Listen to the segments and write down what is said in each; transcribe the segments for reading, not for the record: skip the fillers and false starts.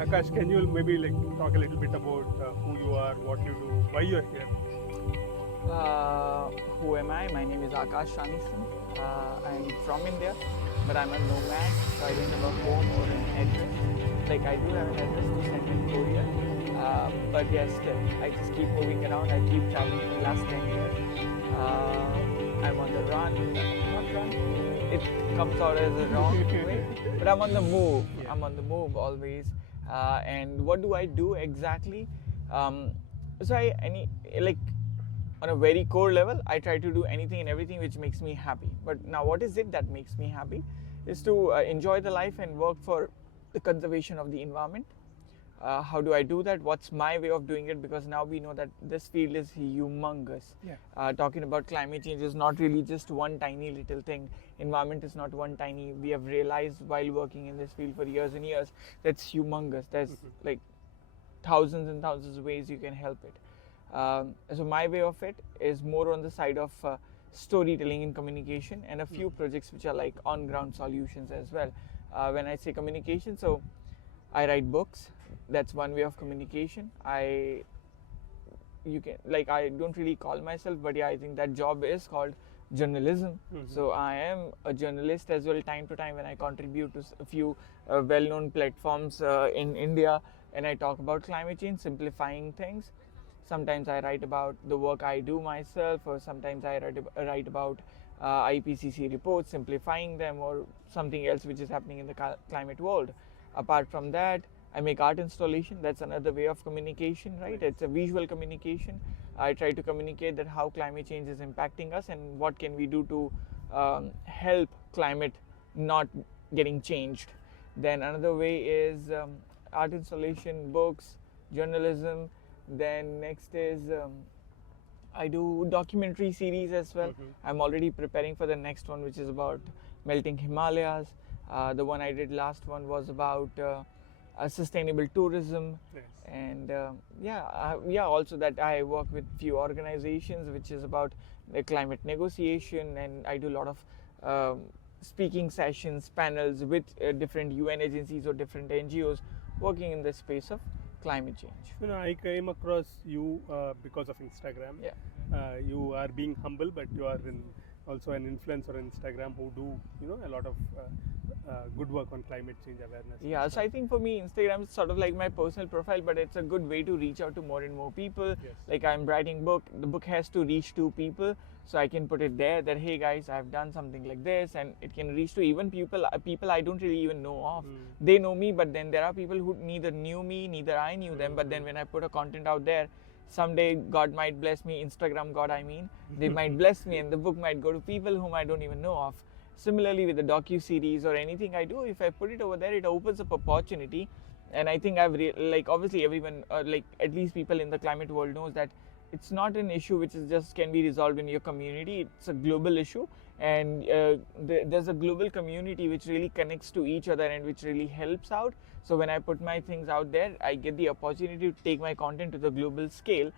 Akash, can you maybe talk a little bit about who you are, what you do, why you are here? Who am I? My name is Aakash Raanison. I'm from India, but I'm a nomad, so I don't have a home or an address. Like I do have an address to send in Korea, but yeah, still, I just keep moving around. I keep traveling for the last 10 years. I'm on the run, not run. It comes out as a wrong way, but I'm on the move. Yeah. I'm on the move always. And what do I do exactly? Um, so I any like on a very core level, I try to do anything and everything which makes me happy. But now, what is it that makes me happy? Is to enjoy the life and work for the conservation of the environment. How do I do that? What's my way of doing it? Because now we know that this field is humongous. Yeah. Talking about climate change is not really just one tiny little thing. Environment is not one tiny. We have realized while working in this field for years and years that's humongous. There's like thousands and thousands of ways you can help it. So my way of it is more on the side of storytelling and communication, and a few projects which are like on ground solutions as well. When I say communication, so I write books. That's one way of communication. I don't really call myself, but yeah, I think that job is called journalism. So I am a journalist as well. Time to time, when I contribute to a few well-known platforms in India, and I talk about climate change, simplifying things. Sometimes I write about the work I do myself, or sometimes I write about IPCC reports, simplifying them, or something else which is happening in the climate world. Apart from that, I make art installation. That's another way of communication, right? It's a visual communication. I try to communicate that how climate change is impacting us and what can we do to help climate not getting changed. Then another way is art installation, books, journalism. Then next is I do documentary series as well. I'm already preparing for the next one, which is about melting Himalayas. The one I did last one was about sustainable tourism. Yes. And also that I work with few organizations which is about the climate negotiation, and I do a lot of speaking sessions, panels with different UN agencies or different NGOs working in the space of climate change. I came across you because of Instagram. Yeah. You are being humble, but you are also an influencer on Instagram who do a lot of good work on climate change awareness. Yeah, so I think for me, Instagram is sort of like my personal profile, but it's a good way to reach out to more and more people. Yes. Like I'm writing book, the book has to reach to people, so I can put it there that hey guys, I've done something like this, and it can reach to even people I don't really even know of. They know me, but then there are people who neither knew me, neither I knew them. But then when I put a content out there, someday God might bless me, Instagram God I mean, they might bless me, and the book might go to people whom I don't even know of. Similarly with the docu-series or anything I do, if I put it over there, it opens up opportunity. And I think obviously everyone, at least people in the climate world knows that it's not an issue which is just can be resolved in your community. It's a global issue, and there's a global community which really connects to each other and which really helps out. So when I put my things out there, I get the opportunity to take my content to the global scale.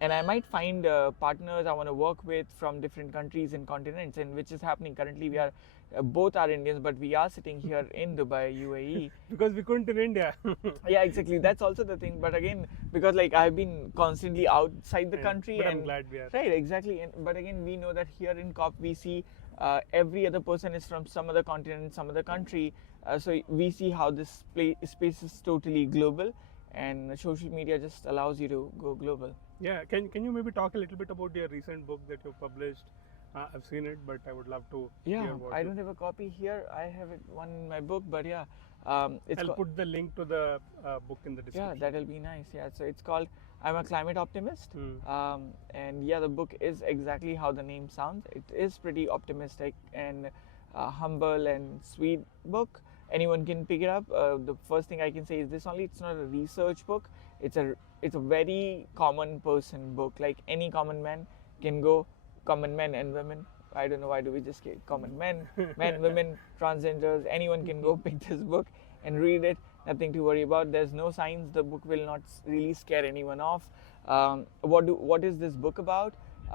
And I might find partners I want to work with from different countries and continents, and which is happening currently. We are both are Indians, but we are sitting here in Dubai, UAE. Because we couldn't in India. Yeah, exactly. That's also the thing. But again, because I've been constantly outside the country, but and I'm glad we are. right, exactly. But again, we know that here in COP we see every other person is from some other continent, some other country. So we see how this space is totally global, and social media just allows you to go global. Yeah, can you maybe talk a little bit about your recent book that you published? I've seen it, but I would love to hear what I don't have a copy here. I have one in my book, but yeah, I'll put the link to the book in the description. Yeah, that'll be nice. Yeah, so it's called I'm a Climate Optimist, and yeah, the book is exactly how the name sounds. It is pretty optimistic and humble and sweet book. Anyone can pick it up. The first thing I can say is this only: it's not a research book. It's a very common person book. Like any common man can go. Common men and women. I don't know why do we just get common men, women, transgenders. Anyone can go pick this book and read it. Nothing to worry about. There's no science. The book will not really scare anyone off. What is this book about?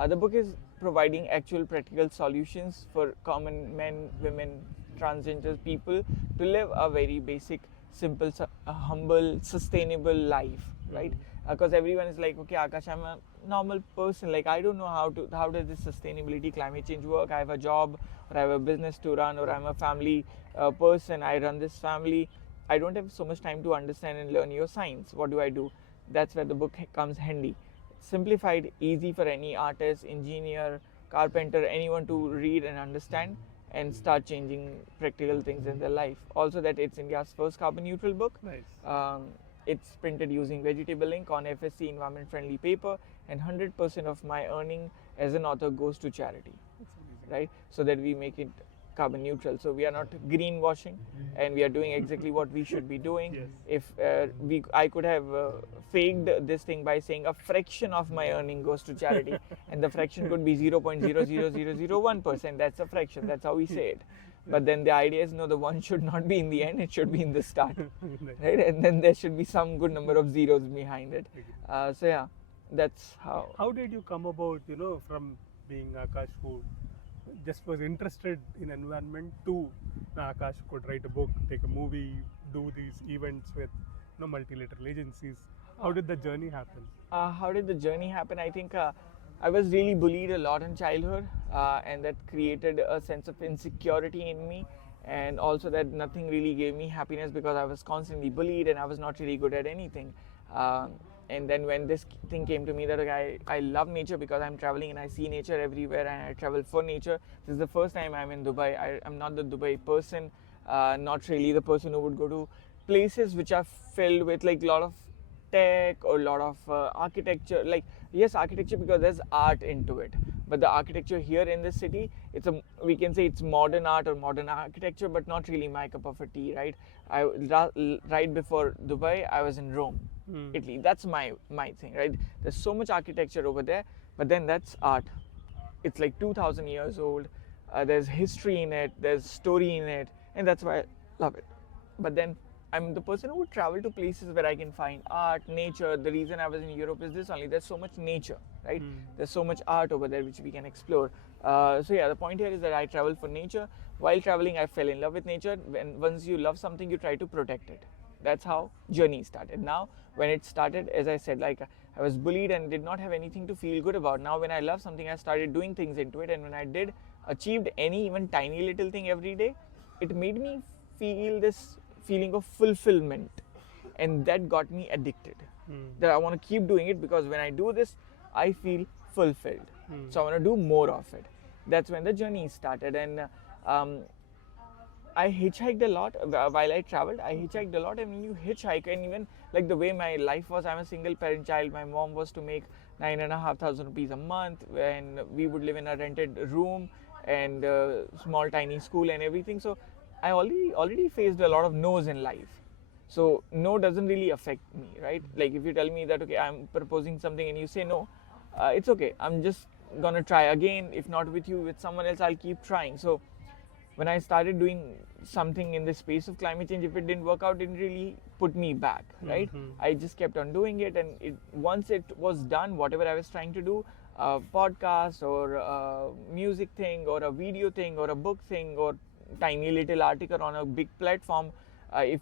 The book is providing actual practical solutions for common men, women, transgender people to live a very basic simple, humble, sustainable life, right? Because everyone is like, okay, Akash, I'm a normal person. Like, I don't know how does this sustainability, climate change work? I have a job, or I have a business to run, or I'm a family person. I run this family. I don't have so much time to understand and learn your science. What do I do? That's where the book comes handy. Simplified, easy for any artist, engineer, carpenter, anyone to read and understand and start changing practical things in their life. Also, that it's India's first carbon neutral book. Nice. It's printed using vegetable ink on FSC environment friendly paper, and 100% of my earning as an author goes to charity, right? So that we make it carbon neutral. So we are not greenwashing, and we are doing exactly what we should be doing. Yes. If I could have faked this thing by saying a fraction of my earning goes to charity, and the fraction could be 0.00001%. That's a fraction. That's how we say it. But then the idea is, no, the one should not be in the end, it should be in the start, right? And then there should be some good number of zeros behind it. So yeah, that's how. How did you come about, from being Aakash who just was interested in environment to Aakash could write a book, take a movie, do these events with multilateral agencies? How did the journey happen? How did the journey happen? I think I was really bullied a lot in childhood, and that created a sense of insecurity in me, and also that nothing really gave me happiness because I was constantly bullied and I was not really good at anything. And then when this thing came to me that I love nature because I'm traveling and I see nature everywhere and I travel for nature. This is the first time I'm in Dubai. I'm not the Dubai person, not really the person who would go to places which are filled with like a lot of tech or a lot of architecture. Like, yes, architecture because there's art into it, but the architecture here in this city, we can say it's modern art or modern architecture, but not really my cup of a tea, right? Right before Dubai, I was in Rome, Italy. That's my thing, right? There's so much architecture over there, but then that's art. It's like 2,000 years old. There's history in it, there's story in it, and that's why I love it. But then I'm the person who would travel to places where I can find art, nature. The reason I was in Europe is this only. There's so much nature, right? There's so much art over there which we can explore. So yeah, the point here is that I travel for nature. While traveling, I fell in love with nature. Once you love something, you try to protect it. That's how journey started. Now, when it started, as I said, like I was bullied and did not have anything to feel good about. Now, when I love something, I started doing things into it. And when I achieved any even tiny little thing every day, it made me feel this feeling of fulfillment, and that got me addicted. That I want to keep doing it because when I do this, I feel fulfilled. So I want to do more of it. That's when the journey started, and I hitchhiked a lot while I traveled. I hitchhiked a lot, and when you hitchhike, and even like the way my life was, I'm a single parent child. My mom was to make 9,500 rupees a month, and we would live in a rented room and small tiny school and everything. So I already faced a lot of no's in life. So no doesn't really affect me, right? Like if you tell me that, okay, I'm proposing something and you say no, it's okay. I'm just gonna try again. If not with you, with someone else, I'll keep trying. So when I started doing something in the space of climate change, if it didn't work out, it didn't really put me back, right? I just kept on doing it, and once it was done, whatever I was trying to do, a podcast or a music thing or a video thing or a book thing or tiny little article on a big platform,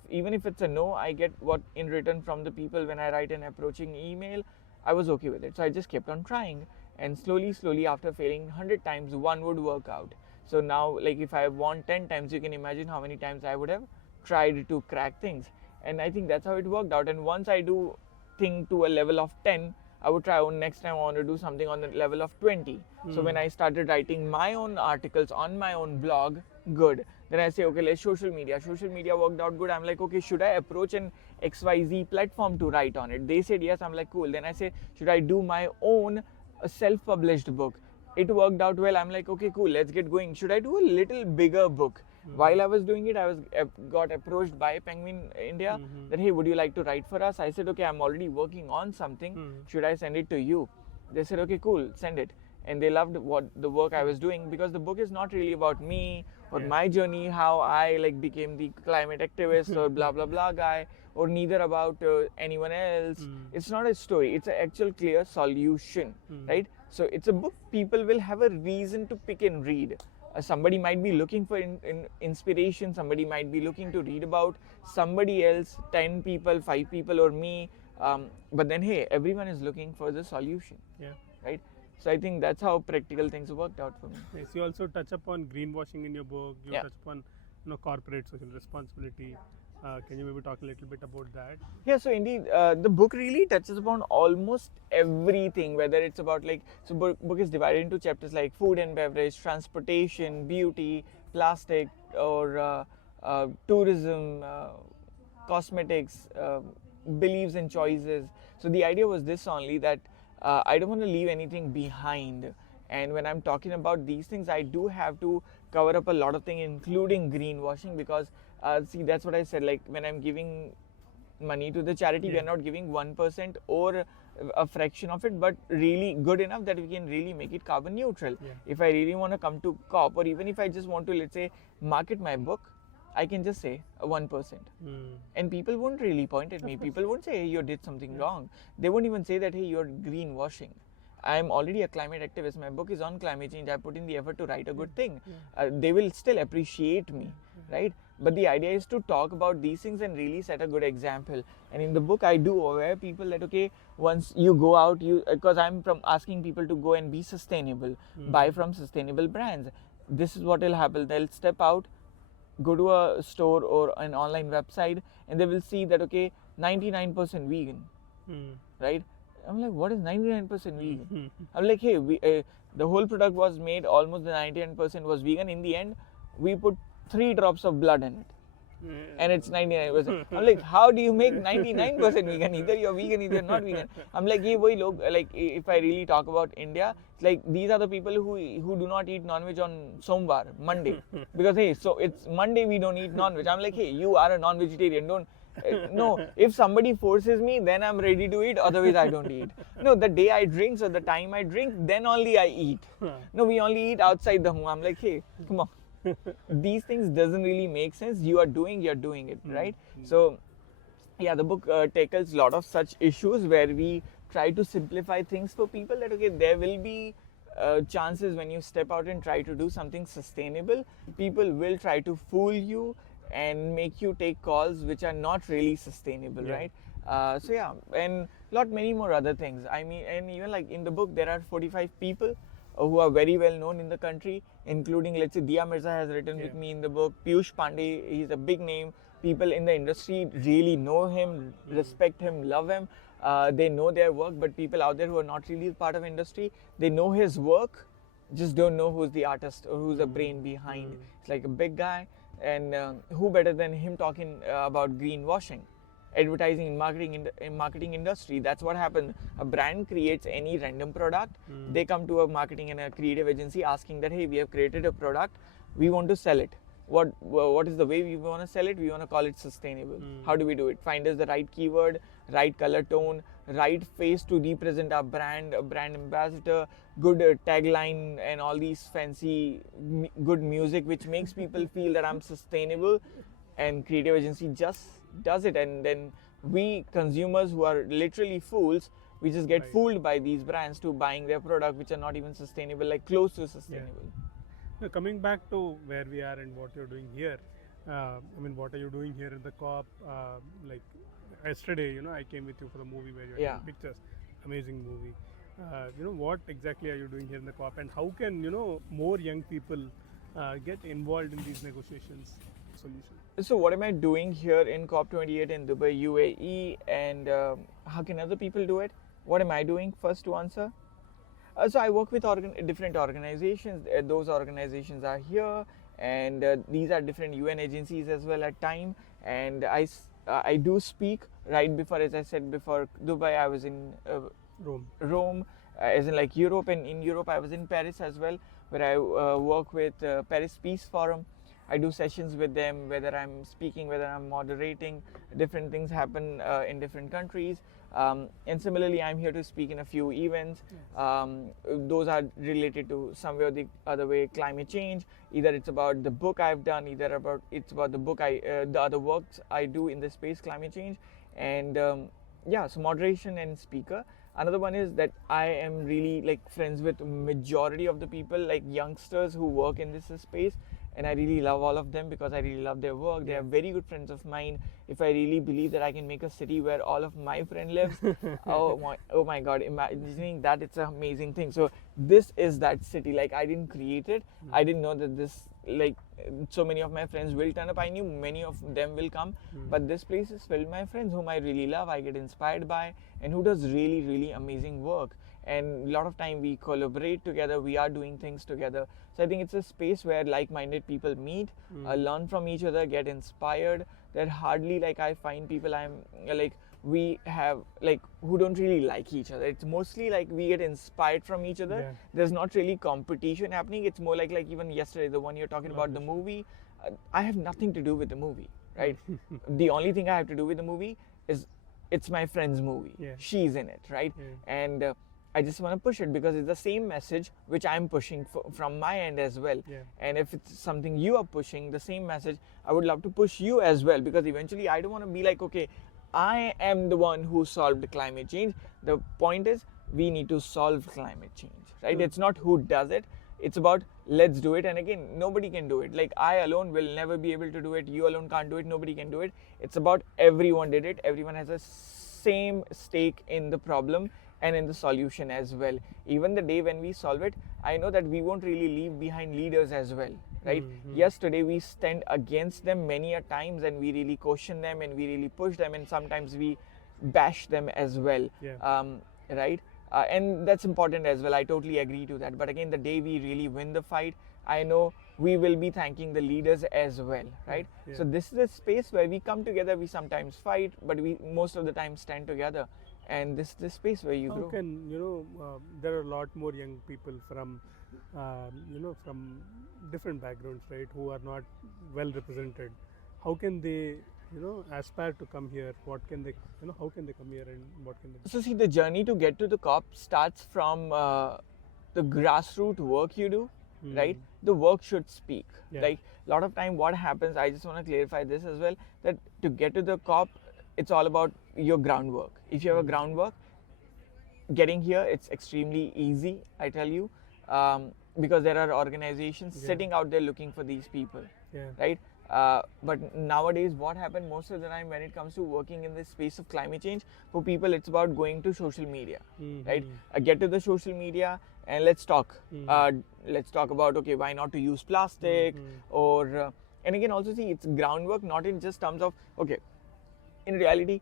even if it's a no, I get what in return from the people when I write an approaching email. I was okay with it, so I just kept on trying, and slowly after failing 100 times, one would work out. So now, like if I won 10 times, you can imagine how many times I would have tried to crack things, and I think that's how it worked out. And once I do thing to a level of 10, I would try, next time I want to do something on the level of 20. So when I started writing my own articles on my own blog, good. Then I say, okay, let's social media. Social media worked out good. I'm like, okay, should I approach an XYZ platform to write on it? They said yes. I'm like, cool. Then I say, should I do my own self-published book? It worked out well. I'm like, okay, cool. Let's get going. Should I do a little bigger book? While I was doing it, I got approached by Penguin India that, hey, would you like to write for us? I said, okay, I'm already working on something. Should I send it to you? They said, okay, cool, send it. And they loved the work I was doing, because the book is not really about me or my journey, how I like became the climate activist or blah blah blah guy, or neither about anyone else. It's not a story. It's an actual clear solution, right? So it's a book people will have a reason to pick and read. Somebody might be looking for inspiration, somebody might be looking to read about somebody else, 10 people, 5 people, or me. But then, hey, everyone is looking for the solution, Yeah. right? So I think that's how practical things worked out for me. Yes, you also touch upon greenwashing in your book. You Yeah. touch upon corporate social responsibility. Can you maybe talk a little bit about that? Yeah, so indeed, the book really touches upon almost everything, whether it's about book is divided into chapters like food and beverage, transportation, beauty, plastic, or tourism, cosmetics, beliefs and choices. So the idea was this only, that I don't want to leave anything behind. And when I'm talking about these things, I do have to cover up a lot of things, including greenwashing, because see, that's what I said. Like, when I'm giving money to the charity, we Yeah. are not giving 1% or a fraction of it, but really good enough that we can really make it carbon neutral. Yeah. If I really want to come to COP, or even if I just want to, let's say, market my book, I can just say 1%. And people won't really point at me. People won't say, hey, you did something wrong. They won't even say that, hey, you're greenwashing. I'm already a climate activist. My book is on climate change. I put in the effort to write a good thing. They will still appreciate me, right? But the idea is to talk about these things and really set a good example. And in the book, I do aware people that, okay, once you go out, because I'm from asking people to go and be sustainable, buy from sustainable brands. This is what will happen. They'll step out, go to a store or an online website, and they will see that, okay, 99% vegan, right? I'm like, what is 99% vegan? I'm like, hey, the whole product was made, almost the 99% was vegan. In the end, we put 3 drops of blood in it, and it's 99%. I'm like, how do you make 99% vegan? Either you're vegan, either you're not vegan. I'm like, hey, boy, look, like, if I really talk about India, it's like, these are the people who do not eat non-veg on Somvar, Monday, because, hey, so it's Monday, we don't eat non-veg. I'm like, hey, you are a non-vegetarian, don't. No, if somebody forces me, then I'm ready to eat, otherwise I don't eat. No, the day I drink, so the time I drink, then only I eat. No, we only eat outside the home. I'm like, hey, come on. These things doesn't really make sense. You're doing it, right? So yeah, the book tackles a lot of such issues where we try to simplify things for people, that, okay, there will be chances when you step out and try to do something sustainable. People will try to fool you and make you take calls which are not really sustainable, right? So yeah, and many more other things. I mean, and even like in the book, there are 45 people who are very well known in the country, including, let's say, Dia Mirza has written with me in the book. Piyush Pandey, he's a big name. People in the industry really know him, respect him, love him. They know their work, but people out there who are not really part of industry, they know his work, just don't know who's the artist or who's the brain behind. It's like a big guy, and who better than him talking about greenwashing? Advertising and marketing industry, that's what happened. A brand creates any random product. They come to a marketing and a creative agency asking that, hey, we have created a product, we want to sell it. What is the way we want to sell it? We want to call it sustainable. How do we do it? Find us the right keyword, right color tone, right face to represent our brand, a brand ambassador, good tagline, and all these fancy good music which makes people feel that I'm sustainable. And creative agency just does it, and then we consumers, who are literally fools, we just get fooled by these brands to buying their product which are not even sustainable, like close to sustainable. Now, coming back to where we are and what you're doing here, I mean, what are you doing here in the COP? Like yesterday, I came with you for the movie where you're taking pictures. Amazing movie. What exactly are you doing here in the COP, and how can more young people get involved in these negotiations, solutions? So what am I doing here in COP28 in Dubai, UAE, and how can other people do it? What am I doing first to answer? So I work with different organizations. Those organizations are here, and these are different UN agencies as well at time. And I do speak right before, as I said before, Dubai. I was in Rome, as in like Europe, and in Europe I was in Paris as well, where I work with Paris Peace Forum. I do sessions with them, whether I'm speaking, whether I'm moderating. Different things happen in different countries. And similarly, I'm here to speak in a few events. Those are related to some way or the other way climate change. Either it's about the book I've done, it's about the book the other works I do in the space climate change. And yeah, so moderation and speaker. Another one is that I am really like friends with majority of the people, like youngsters who work in this space, and I really love all of them because I really love their work. They are very good friends of mine. If I really believe that I can make a city where all of my friend lives, oh my God, imagining that, it's an amazing thing. So this is that city. Like, I didn't create it. I didn't know that this, like, so many of my friends will turn up. I knew many of them will come, but this place is filled with my friends whom I really love, I get inspired by, and who does really, really amazing work. And a lot of time we collaborate together, we are doing things together. So I think it's a space where like-minded people meet, learn from each other, get inspired. There hardly, like, I find people we have, like, who don't really like each other. It's mostly like we get inspired from each other. Yeah. There's not really competition happening. It's more like even yesterday, the one you're talking about, the movie, I have nothing to do with the movie, right? The only thing I have to do with the movie is it's my friend's movie. Yeah. She's in it, right? Yeah. And I just want to push it because it's the same message which I'm pushing from my end as well. Yeah. And if it's something you are pushing, the same message, I would love to push you as well, because eventually I don't want to be like, okay, I am the one who solved climate change. The point is, we need to solve climate change, right? It's not who does it. It's about, let's do it. And again, nobody can do it. Like, I alone will never be able to do it. You alone can't do it. Nobody can do it. It's about everyone did it. Everyone has a same stake in the problem and in the solution as well. Even the day when we solve it, I know that we won't really leave behind leaders as well, right? Yes, today we stand against them many a times, and we really caution them, and we really push them, and sometimes we bash them as well. Yeah. Right? And that's important as well. I totally agree to that. But again, the day we really win the fight, I know we will be thanking the leaders as well, right? Yeah. So this is a space where we come together. We sometimes fight, but we most of the time stand together. And this is the space where you How grow. can, there are a lot more young people from, from different backgrounds, right, who are not well represented. How can they, aspire to come here? What can they, how can they come here, and what can they do? So see, the journey to get to the COP starts from the grassroots work you do, right? The work should speak. Yeah. Like, a lot of time what happens, I just want to clarify this as well, that to get to the COP, it's all about your groundwork. If you have a groundwork, getting here, it's extremely easy, I tell you, because there are organizations sitting out there looking for these people, Yeah. right? But nowadays, what happens most of the time when it comes to working in this space of climate change, for people, it's about going to social media, right? Get to the social media and let's talk. Let's talk about, okay, why not to use plastic, or and again, also see, it's groundwork, not in just terms of, okay, in reality,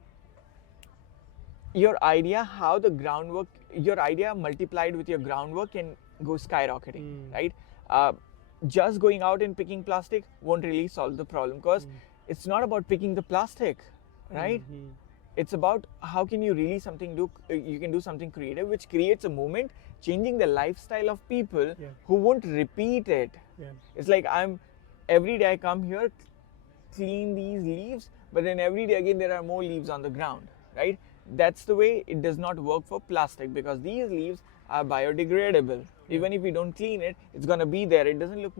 your idea, how the groundwork, your idea multiplied with your groundwork can go skyrocketing, right? Just going out and picking plastic won't really solve the problem, because it's not about picking the plastic, right? It's about how can you really you can do something creative which creates a movement, changing the lifestyle of people who won't repeat it. Yeah. It's like, every day I come here, clean these leaves, but then every day again there are more leaves on the ground, right? That's the way it does not work for plastic, because these leaves are biodegradable. Even if we don't clean it, it's gonna be there. It doesn't look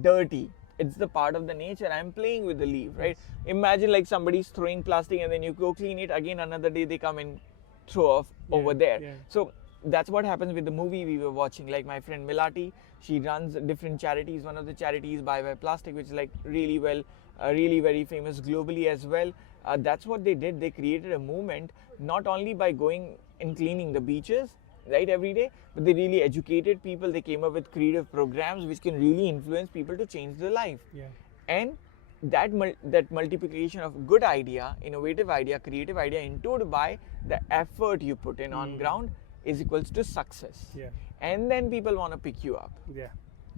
dirty. It's the part of the nature. I'm playing with the leaf, right? Imagine like somebody's throwing plastic and then you go clean it again, another day they come and throw off over there. Yeah. So that's what happens with the movie we were watching. Like, my friend Milati, she runs different charities. One of the charities, Bye Bye Plastic, which is like really very famous globally as well. That's what they did. They created a movement, not only by going and cleaning the beaches, right, every day, but they really educated people. They came up with creative programs which can really influence people to change their life. Yeah. And that multiplication of good idea, innovative idea, creative idea, intoed by the effort you put in on ground, is equals to success. Yeah. And then people want to pick you up. Yeah.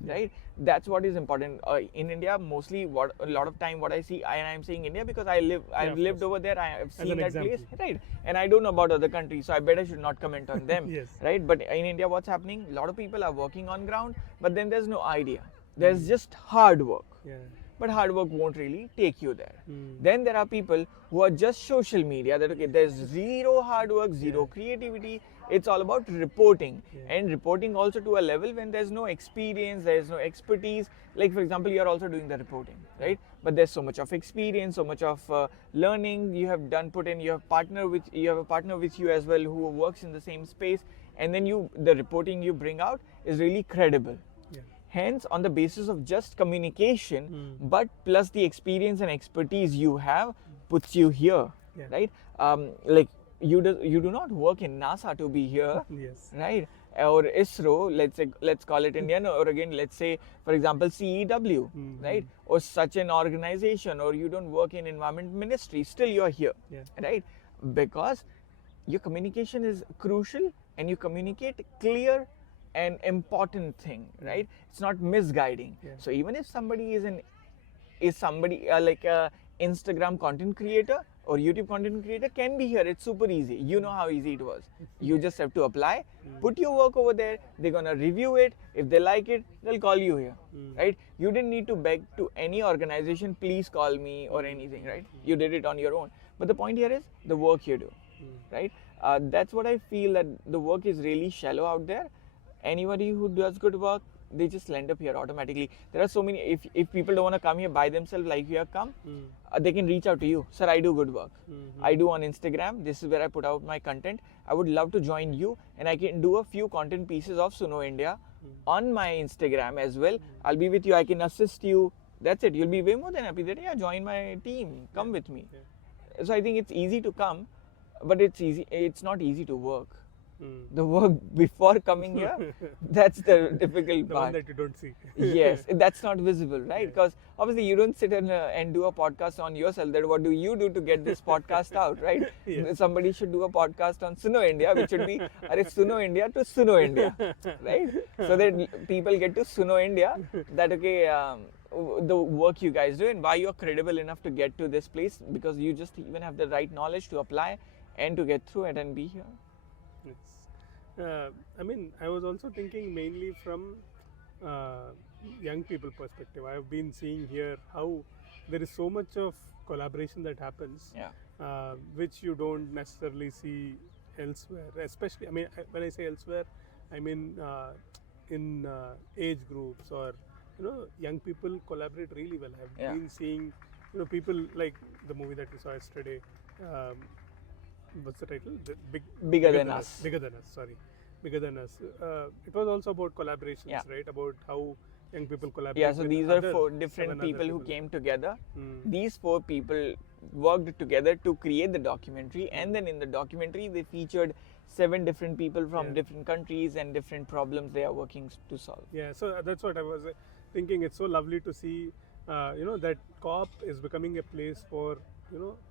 Right? That's what is important. In India, mostly a lot of time what I see, and I'm saying India because I've lived over there, I have seen that example. place, right? And I don't know about other countries, so I better should not comment on them, Yes. right? But in India, what's happening? A lot of people are working on ground, but then there's no idea. There's just hard work. Yeah. But hard work won't really take you there. Then there are people who are just social media, that okay, there's zero hard work, zero creativity. It's all about reporting, and reporting also to a level when there's no experience, there's no expertise. Like, for example, you're also doing the reporting, right? but there's so much of experience, so much of learning you have put in. You have a partner with you as well who works in the same space, and then the reporting you bring out is really credible. Yeah. Hence, on the basis of just communication, but plus the experience and expertise you have, puts you here, Yeah. right? Like you do not work in NASA to be here, Yes. right? Or ISRO, let's call it Indian, or again, let's say, for example, CEW, right? Or such an organization, or you don't work in environment ministry, still you're here, Yeah. right? Because your communication is crucial, and you communicate clear and important thing, right? It's not misguiding. Yeah. So even if somebody is somebody like a Instagram content creator or YouTube content creator can be here. It's super easy. You know how easy it was. You just have to apply, put your work over there. They're gonna review it. If they like it, they'll call you here, right? You didn't need to beg to any organization, please call me or anything, right? You did it on your own. But the point here is the work you do, right? That's what I feel, that the work is really shallow out there. Anybody who does good work, they just land up here automatically. There are so many, if people don't want to come here by themselves like we have come, they can reach out to you. Sir, I do good work. I do on Instagram. This is where I put out my content. I would love to join you, and I can do a few content pieces of Suno India on my Instagram as well. I'll be with you. I can assist you. That's it. You'll be way more than happy that, yeah, join my team. Come with me. So I think it's easy to come, but it's not easy to work. The work before coming here, that's the difficult The part. one that you don't see. Yes, that's not visible, right? Because obviously you don't sit and do a podcast on yourself. That what do you do to get this podcast out, right? Yes. Somebody should do a podcast on Suno India, which should be Suno India to Suno India, right? So that people get to Suno India, that okay, the work you guys do and why you're credible enough to get to this place, because you just even have the right knowledge to apply and to get through it and be here. Yes. I mean, I was also thinking mainly from young people perspective. I've been seeing here how there is so much of collaboration that happens, which you don't necessarily see elsewhere. Especially, I mean, when I say elsewhere, I mean in age groups, or young people collaborate really well. I've been seeing people like the movie that we saw yesterday. What's the title? Bigger Than Us. Bigger Than Us, sorry. Bigger Than Us. It was also about collaborations, right? About how young people collaborate. Yeah, so these are 4 different people who came together. These 4 people worked together to create the documentary, and then in the documentary they featured 7 different people from different countries and different problems they are working to solve. Yeah, so that's what I was thinking. It's so lovely to see, that COP is becoming a place for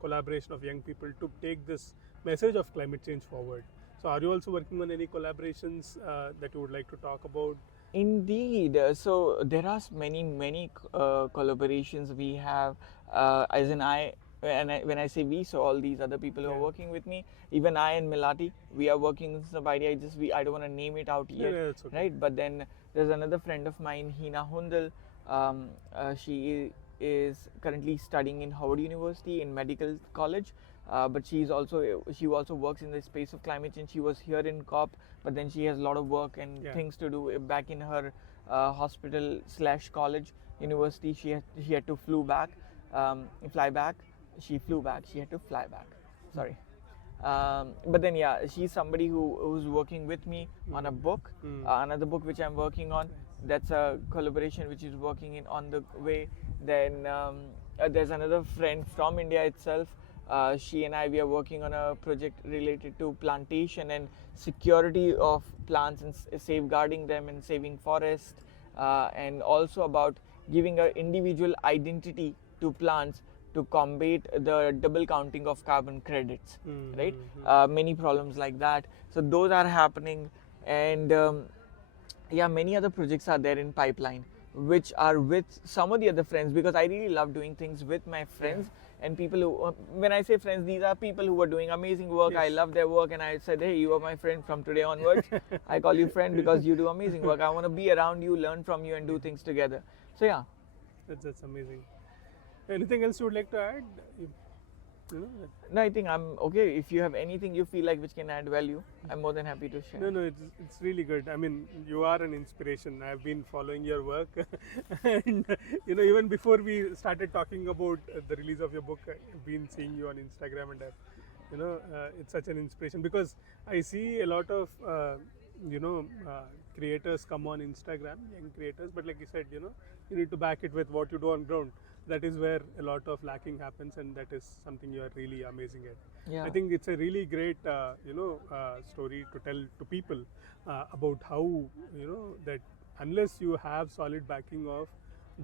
collaboration of young people to take this message of climate change forward. So are you also working on any collaborations that you would like to talk about? Indeed. So there are many collaborations we have, as in when I say we, so all these other people who are working with me, even I and Melati, we are working in some idea. I don't want to name it out yet, that's okay. right? But then there's another friend of mine, Hina Hundal. She is currently studying in Howard University in medical college. But she also works in the space of climate change. She was here in COP, but then she has a lot of work and things to do back in her hospital / college university. She had to fly back. She flew back. She had to fly back. Sorry. But then she's somebody who's working with me on a book, another book which I'm working on. That's a collaboration which is working on the way. Then there's another friend from India itself. She and we are working on a project related to plantation and security of plants and safeguarding them and saving forests, and also about giving an individual identity to plants to combat the double counting of carbon credits, right? Many problems like that. So those are happening, and many other projects are there in pipeline, which are with some of the other friends, because I really love doing things with my friends. And people who, when I say friends, these are people who are doing amazing work. I love their work, and I said, hey, you are my friend from today onwards. I call you friend because you do amazing work. I want to be around you, learn from you, and do things together. So that's amazing. Anything else you would like to add? You know, No, I think I'm okay. If you have anything you feel like which can add value, I'm more than happy to share. no, it's really good. I mean, you are an inspiration. I've been following your work, and you know, even before we started talking about the release of your book, I've been seeing you on Instagram, and you know, it's such an inspiration because I see a lot of you know creators come on Instagram, young creators, but like you said, you know, you need to back it with what you do on ground. That is where a lot of lacking happens, and that is something you are really amazing at. Yeah. I think it's a really great you know story to tell to people about how you know that unless you have solid backing of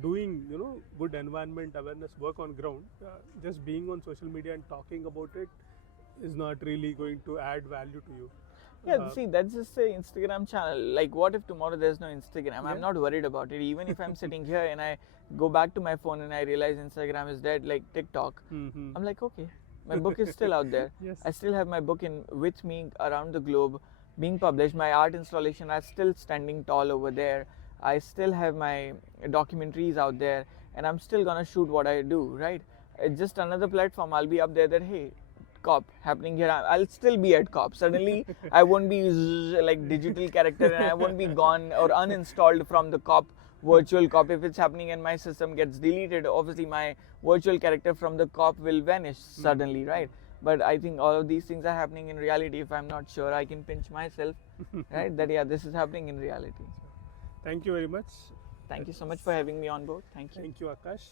doing you know good environment awareness work on ground, just being on social media and talking about it is not really going to add value to you. Yeah, see, that's just a Instagram channel. Like, what if tomorrow there's no Instagram? Yeah. I'm not worried about it. Even if I'm sitting here and I go back to my phone and I realize Instagram is dead, like TikTok, I'm like, okay, my book is still out there. Yes. I still have my book in with me around the globe, being published. My art installation are still standing tall over there. I still have my documentaries out there, and I'm still gonna shoot what I do. Right? It's just another platform. I'll be up there. That hey, COP happening here. I'll still be at COP. Suddenly, I won't be like digital character, and I won't be gone or uninstalled from the COP virtual COP. If it's happening and my system gets deleted, obviously my virtual character from the COP will vanish suddenly, right? But I think all of these things are happening in reality. If I'm not sure, I can pinch myself, right? That yeah, this is happening in reality. Thank you very much. Thank you so much for having me on board. Thank you. Thank you, Akash.